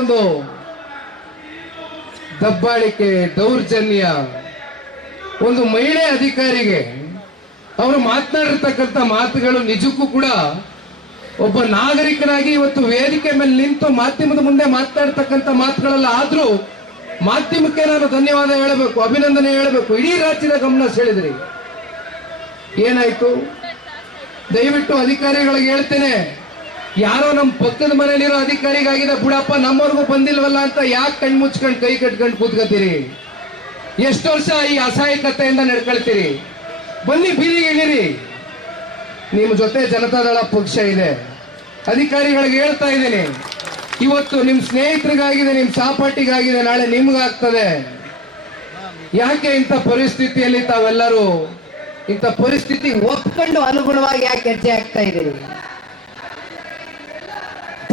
ಒಂದು ದಬ್ಬಾಳಿಕೆ, ದೌರ್ಜನ್ಯ, ಒಂದು ಮಹಿಳೆ ಅಧಿಕಾರಿಗೆ ಅವರು ಮಾತನಾಡಿರ್ತಕ್ಕಂಥ ಮಾತುಗಳು ನಿಜಕ್ಕೂ ಕೂಡ ಒಬ್ಬ ನಾಗರಿಕನಾಗಿ ಇವತ್ತು ವೇದಿಕೆ ಮೇಲೆ ನಿಂತು ಮಾಧ್ಯಮದ ಮುಂದೆ ಮಾತನಾಡ್ತಕ್ಕಂಥ ಮಾತುಗಳೆಲ್ಲ ಆದ್ರೂ ಮಾಧ್ಯಮಕ್ಕೆ ನಾನು ಧನ್ಯವಾದ ಹೇಳಬೇಕು, ಅಭಿನಂದನೆ ಹೇಳಬೇಕು. ಇಡೀ ರಾಜ್ಯದ ಗಮನ ಸೆಳೆದ್ರಿ. ಏನಾಯ್ತು? ದಯವಿಟ್ಟು ಅಧಿಕಾರಿಗಳಿಗೆ ಹೇಳ್ತೇನೆ, ಯಾರೋ ನಮ್ಮ ಪಕ್ಕದ ಮನೆಯಲ್ಲಿರೋ ಅಧಿಕಾರಿಗಾಗಿದೆ ಬಿಡಪ್ಪ, ನಮ್ಮವರೆಗೂ ಬಂದಿಲ್ವಲ್ಲ ಅಂತ ಯಾಕೆ ಕಣ್ ಮುಚ್ಕೊಂಡು ಕೈ ಕಟ್ಕೊಂಡು ಕೂತ್ಕೋತೀರಿ? ಎಷ್ಟು ವರ್ಷ ಈ ಅಸಹಾಯಕತೆಯಿಂದ ನಡ್ಕೊಳ್ತೀರಿ? ಬನ್ನಿ, ಬೀದಿಗೆ ಇಳಿರಿ. ನಿಮ್ಮ ಜೊತೆ ಜನತಾದಳ ಪಕ್ಷ ಇದೆ. ಅಧಿಕಾರಿಗಳಿಗೆ ಹೇಳ್ತಾ ಇದ್ದೀನಿ, ಇವತ್ತು ನಿಮ್ಮ ಸ್ನೇಹಿತರಿಗಾಗಿದೆ, ನಿಮ್ಮ ಸಹಪಾಠಿಗಾಗಿದೆ, ನಾಳೆ ನಿಮ್ಗಾಗ್ತದೆ. ಯಾಕೆ ಇಂಥ ಪರಿಸ್ಥಿತಿಯಲ್ಲಿ ತಾವೆಲ್ಲರೂ ಇಂಥ ಪರಿಸ್ಥಿತಿ ಒಪ್ಕೊಂಡು ಅನುಗುಣವಾಗಿ ಯಾಕೆ ಹೆಜ್ಜೆ ಆಗ್ತಾ ಇದ್ದೀರಿ?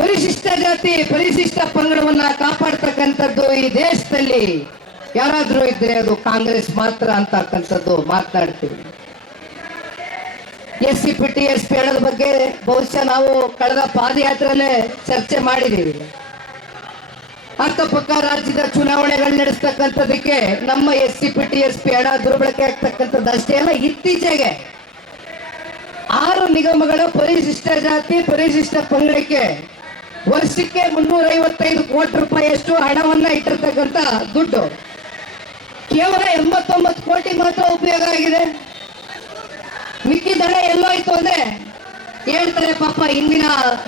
ಪರಿಶಿಷ್ಟ ಜಾತಿ, ಪರಿಶಿಷ್ಟ ಪಂಗಡವನ್ನ ಕಾಪಾಡ್ತಕ್ಕಂಥದ್ದು ಈ ದೇಶದಲ್ಲಿ ಯಾರಾದ್ರೂ ಇದ್ರೆ ಅದು ಕಾಂಗ್ರೆಸ್ ಮಾತ್ರ ಅಂತಕ್ಕಂಥದ್ದು ಮಾತನಾಡ್ತೀವಿ. SC/ST ಹೇಳೋದ್ರ ಬಗ್ಗೆ ಬಹುಶಃ ನಾವು ಕಳೆದ ಪಾದಯಾತ್ರೆಯಲ್ಲೇ ಚರ್ಚೆ ಮಾಡಿದ್ದೀವಿ. ಅಕ್ಕಪಕ್ಕ ರಾಜ್ಯದ ಚುನಾವಣೆಗಳು ನಡೆಸ್ತಕ್ಕಂಥದಕ್ಕೆ ನಮ್ಮ SC/ST ಹಣ ದುರ್ಬಳಕೆ ಆಗ್ತಕ್ಕಂಥದ್ದು ಅಷ್ಟೇ ಅಲ್ಲ, ಇತ್ತೀಚೆಗೆ 6 ನಿಗಮಗಳ ಪರಿಶಿಷ್ಟ ಜಾತಿ, ಪರಿಶಿಷ್ಟ ಪಂಗಡಕ್ಕೆ ವರ್ಷಕ್ಕೆ 355 ಕೋಟಿ ರೂಪಾಯಿಯಷ್ಟು ಹಣವನ್ನ ಇಟ್ಟಿರ್ತಕ್ಕಂಥ ದುಡ್ಡು ಕೇವಲ 89 ಕೋಟಿ ಮಾತ್ರ ಉಪಯೋಗ ಆಗಿದೆ. ಮಿಕ್ಕಿದ ಹಣ ಎಲ್ಲೋಯ್ತು ಅಂದ್ರೆ ಹೇಳ್ತಾರೆ ಪಾಪ ಇಂದಿನ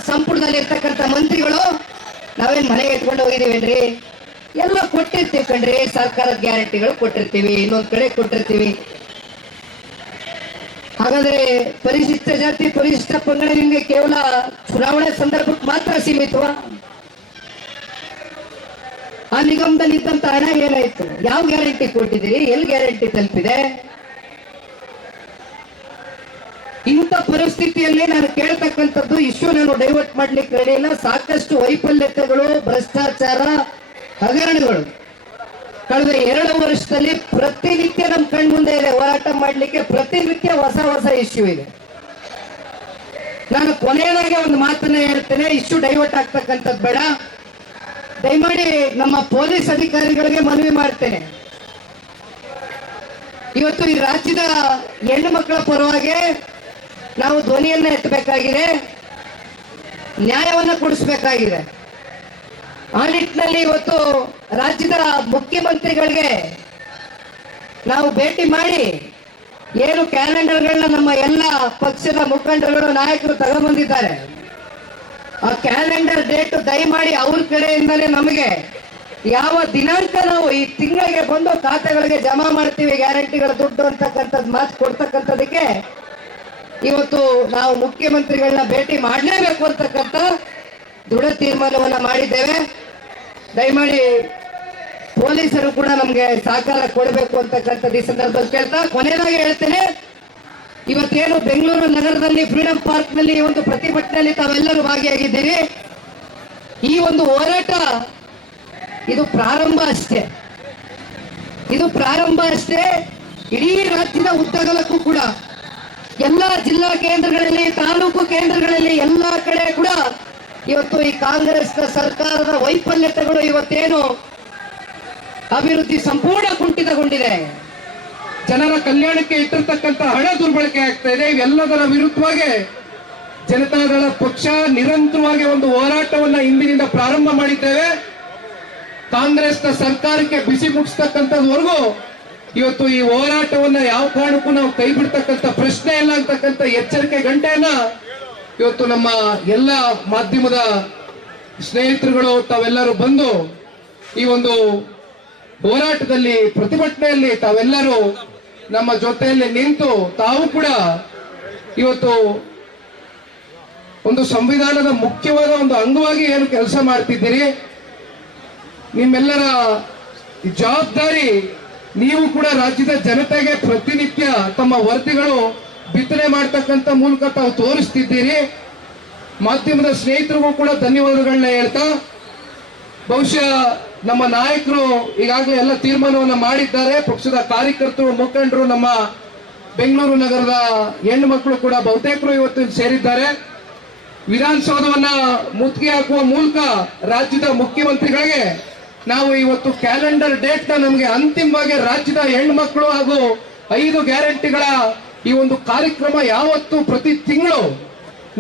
ಸಂಪುಟದಲ್ಲಿ ಇರ್ತಕ್ಕಂಥ ಮಂತ್ರಿಗಳು, ನಾವೇನ್ ಮನೆಗೆ ಎತ್ಕೊಂಡು ಹೋಗಿದೀವೇನ್ರಿ, ಎಲ್ಲ ಕೊಟ್ಟಿರ್ತೀವಿ ಕಣ್ರಿ, ಸರ್ಕಾರದ ಗ್ಯಾರಂಟಿಗಳು ಕೊಟ್ಟಿರ್ತೀವಿ, ಇನ್ನೊಂದ್ ಕಡೆ ಕೊಟ್ಟಿರ್ತೀವಿ. ಹಾಗಾದ್ರೆ ಪರಿಶಿಷ್ಟ ಜಾತಿ, ಪರಿಶಿಷ್ಟ ಪಂಗಡ ನಿಮ್ಗೆ ಕೇವಲ ಚುನಾವಣೆ ಸಂದರ್ಭಕ್ಕೆ ಮಾತ್ರ ಸೀಮಿತವ? ಆ ನಿಗಮದಲ್ಲಿ ಇದ್ದಂತ ಹಣ ಏನಾಯ್ತು? ಯಾವ ಗ್ಯಾರಂಟಿ ಕೊಟ್ಟಿದ್ದೀರಿ? ಎಲ್ಲಿ ಗ್ಯಾರಂಟಿ ತಲುಪಿದೆ? ಇಂಥ ಪರಿಸ್ಥಿತಿಯಲ್ಲಿ ನಾನು ಕೇಳ್ತಕ್ಕಂಥದ್ದು, ಇಶ್ಯೂ ನಾನು ಡೈವರ್ಟ್ ಮಾಡ್ಲಿಕ್ಕೆ ರೆಡಿ ಇಲ್ಲ. ಸಾಕಷ್ಟು ವೈಫಲ್ಯತೆಗಳು, ಭ್ರಷ್ಟಾಚಾರ, ಹಗರಣಗಳು ಕಳೆದ 2 ವರ್ಷದಲ್ಲಿ ಪ್ರತಿನಿತ್ಯ ನಮ್ಮ ಕಣ್ ಮುಂದೆ ಇದೆ. ಹೋರಾಟ ಮಾಡ್ಲಿಕ್ಕೆ ಪ್ರತಿನಿತ್ಯ ಹೊಸ ಹೊಸ ಇಶ್ಯೂ ಇದೆ. ನಾನು ಕೊನೆಯದಾಗಿ ಒಂದು ಮಾತನ್ನ ಹೇಳ್ತೇನೆ, ಇಶ್ಯೂ ಡೈವರ್ಟ್ ಆಗ್ತಕ್ಕಂಥದ್ದು ಬೇಡ. ದಯಮಾಡಿ ನಮ್ಮ ಪೊಲೀಸ್ ಅಧಿಕಾರಿಗಳಿಗೆ ಮನವಿ ಮಾಡ್ತೇನೆ, ಇವತ್ತು ಈ ರಾಜ್ಯದ ಹೆಣ್ಣು ಮಕ್ಕಳ ಪರವಾಗಿ ನಾವು ಧ್ವನಿಯನ್ನ ಎತ್ತಬೇಕಾಗಿದೆ, ನ್ಯಾಯವನ್ನ ಕೊಡಿಸ್ಬೇಕಾಗಿದೆ. ಆ ನಿಟ್ಟಿನಲ್ಲಿ ಇವತ್ತು ರಾಜ್ಯದ ಮುಖ್ಯಮಂತ್ರಿಗಳಿಗೆ ನಾವು ಭೇಟಿ ಮಾಡಿ ಏನು ಕ್ಯಾಲೆಂಡರ್ಗಳನ್ನ ನಮ್ಮ ಎಲ್ಲ ಪಕ್ಷದ ಮುಖಂಡರುಗಳು, ನಾಯಕರು ತಗೊಂಡ್ಬಂದಿದ್ದಾರೆ, ಆ ಕ್ಯಾಲೆಂಡರ್ ಡೇಟ್ ದಯಮಾಡಿ ಅವ್ರ ಕಡೆಯಿಂದಲೇ ನಮಗೆ ಯಾವ ದಿನಾಂಕ ನಾವು ಈ ತಿಂಗಳಿಗೆ ಬಂದು ಖಾತೆಗಳಿಗೆ ಜಮಾ ಮಾಡ್ತೀವಿ ಗ್ಯಾರಂಟಿಗಳ ದುಡ್ಡು ಅಂತಕ್ಕಂಥದ್ದು ಮಾತು ಕೊಡ್ತಕ್ಕಂಥದಕ್ಕೆ ಇವತ್ತು ನಾವು ಮುಖ್ಯಮಂತ್ರಿಗಳನ್ನ ಭೇಟಿ ಮಾಡಲೇಬೇಕು ಅಂತಕ್ಕಂಥ ದೃಢ ತೀರ್ಮಾನವನ್ನ ಮಾಡಿದ್ದೇವೆ. ದಯಮಾಡಿ ಪೊಲೀಸರು ಕೂಡ ನಮ್ಗೆ ಸಹಕಾರ ಕೊಡಬೇಕು ಅಂತಕ್ಕಂಥದ್ದು ಈ ಸಂದರ್ಭದಲ್ಲಿ ಕೇಳ್ತಾ ಕೊನೆಯದಾಗಿ ಹೇಳ್ತೇನೆ, ಇವತ್ತೇನು ಬೆಂಗಳೂರು ನಗರದಲ್ಲಿ ಫ್ರೀಡಂ ಪಾರ್ಕ್ ನಲ್ಲಿ ಒಂದು ಪ್ರತಿಭಟನೆಯಲ್ಲಿ ತಾವೆಲ್ಲರೂ ಭಾಗಿಯಾಗಿದ್ದೀರಿ. ಈ ಒಂದು ಹೋರಾಟ ಇದು ಪ್ರಾರಂಭ ಅಷ್ಟೇ, ಇದು ಪ್ರಾರಂಭ ಅಷ್ಟೇ. ಇಡೀ ರಾಜ್ಯದ ಉದ್ದಗಲಕ್ಕೂ ಕೂಡ ಎಲ್ಲ ಜಿಲ್ಲಾ ಕೇಂದ್ರಗಳಲ್ಲಿ, ತಾಲೂಕು ಕೇಂದ್ರಗಳಲ್ಲಿ, ಎಲ್ಲ ಕಡೆ ಕೂಡ ಇವತ್ತು ಈ ಕಾಂಗ್ರೆಸ್ನ ಸರ್ಕಾರದ ವೈಫಲ್ಯತೆಗಳು, ಇವತ್ತೇನು ಅಭಿವೃದ್ಧಿ ಸಂಪೂರ್ಣ ಕುಂಠಿತಗೊಂಡಿದೆ, ಜನರ ಕಲ್ಯಾಣಕ್ಕೆ ಇಟ್ಟಿರ್ತಕ್ಕಂಥ ಹಣ ದುರ್ಬಳಕೆ ಆಗ್ತಾ ಇದೆ. ಇವೆಲ್ಲದರ ವಿರುದ್ಧವಾಗಿ ಜನತಾದಳ ಪಕ್ಷ ನಿರಂತರವಾಗಿ ಒಂದು ಹೋರಾಟವನ್ನ ಇಂದಿನಿಂದ ಪ್ರಾರಂಭ ಮಾಡಿದ್ದೇವೆ. ಕಾಂಗ್ರೆಸ್ನ ಸರ್ಕಾರಕ್ಕೆ ಬಿಸಿ ಮುಟ್ಟಿಸ್ತಕ್ಕಂಥದ್ವರೆಗೂ ಇವತ್ತು ಈ ಹೋರಾಟವನ್ನ ಯಾವ ಕಾರಣಕ್ಕೂ ನಾವು ಕೈ ಬಿಡ್ತಕ್ಕಂಥ ಪ್ರಶ್ನೆ ಇಲ್ಲ ಅಂತಕ್ಕಂಥ ಎಚ್ಚರಿಕೆ ಗಂಟೆಯನ್ನ ಇವತ್ತು ನಮ್ಮ ಎಲ್ಲ ಮಾಧ್ಯಮದ ಸ್ನೇಹಿತರುಗಳು ತಾವೆಲ್ಲರೂ ಬಂದು ಈ ಒಂದು ಹೋರಾಟದಲ್ಲಿ, ಪ್ರತಿಭಟನೆಯಲ್ಲಿ ತಾವೆಲ್ಲರೂ ನಮ್ಮ ಜೊತೆಯಲ್ಲಿ ನಿಂತು ತಾವು ಕೂಡ ಇವತ್ತು ಒಂದು ಸಂವಿಧಾನದ ಮುಖ್ಯವಾದ ಒಂದು ಅಂಗವಾಗಿ ಏನು ಕೆಲಸ ಮಾಡ್ತಿದ್ದೀರಿ. ನಿಮ್ಮೆಲ್ಲರ ಜವಾಬ್ದಾರಿ, ನೀವು ಕೂಡ ರಾಜ್ಯದ ಜನತೆಗೆ ಪ್ರತಿನಿತ್ಯ ತಮ್ಮ ವರದಿಗಳು ಬಿತ್ತನೆ ಮಾಡ್ತಕ್ಕಂಥ ಮೂಲಕ ತಾವು ತೋರಿಸ್ತಿದ್ದೀರಿ. ಮಾಧ್ಯಮದ ಸ್ನೇಹಿತರಿಗೂ ಕೂಡ ಧನ್ಯವಾದಗಳನ್ನ ಹೇಳ್ತಾ, ಬಹುಶಃ ನಮ್ಮ ನಾಯಕರು ಈಗಾಗಲೇ ಎಲ್ಲ ತೀರ್ಮಾನವನ್ನ ಮಾಡಿದ್ದಾರೆ. ಪಕ್ಷದ ಕಾರ್ಯಕರ್ತರು, ಮುಖಂಡರು, ನಮ್ಮ ಬೆಂಗಳೂರು ನಗರದ ಹೆಣ್ಣು ಮಕ್ಕಳು ಕೂಡ ಬಹುತೇಕರು ಇವತ್ತು ಸೇರಿದ್ದಾರೆ. ವಿಧಾನಸೌಧವನ್ನ ಮುತ್ತಿಗೆ ಹಾಕುವ ಮೂಲಕ ರಾಜ್ಯದ ಮುಖ್ಯಮಂತ್ರಿಗಳಿಗೆ ನಾವು ಇವತ್ತು ಕ್ಯಾಲೆಂಡರ್ ಡೇಟ್ ನ ನಮಗೆ ಅಂತಿಮವಾಗಿ ರಾಜ್ಯದ ಹೆಣ್ಮಕ್ಳು ಹಾಗೂ 5 ಗ್ಯಾರಂಟಿಗಳ ಈ ಒಂದು ಕಾರ್ಯಕ್ರಮ ಯಾವತ್ತು ಪ್ರತಿ ತಿಂಗಳು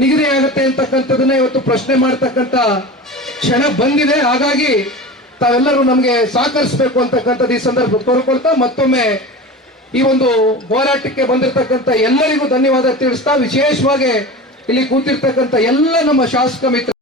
ನಿಗದಿ ಆಗುತ್ತೆ ಅಂತಕ್ಕಂಥದನ್ನ ಇವತ್ತು ಪ್ರಶ್ನೆ ಮಾಡತಕ್ಕಂತ ಕ್ಷಣ ಬಂದಿದೆ. ಹಾಗಾಗಿ ತಾವೆಲ್ಲರೂ ನಮಗೆ ಸಹಕರಿಸಬೇಕು ಅಂತಕ್ಕಂಥದ್ದು ಈ ಸಂದರ್ಭ ಕೋರ್ಕೊಳ್ತಾ ಮತ್ತೊಮ್ಮೆ ಈ ಒಂದು ಹೋರಾಟಕ್ಕೆ ಬಂದಿರತಕ್ಕಂಥ ಎಲ್ಲರಿಗೂ ಧನ್ಯವಾದ ತಿಳಿಸ್ತಾ, ವಿಶೇಷವಾಗಿ ಇಲ್ಲಿ ಕೂತಿರ್ತಕ್ಕಂಥ ಎಲ್ಲ ನಮ್ಮ ಶಾಸಕ ಮಿತ್ರ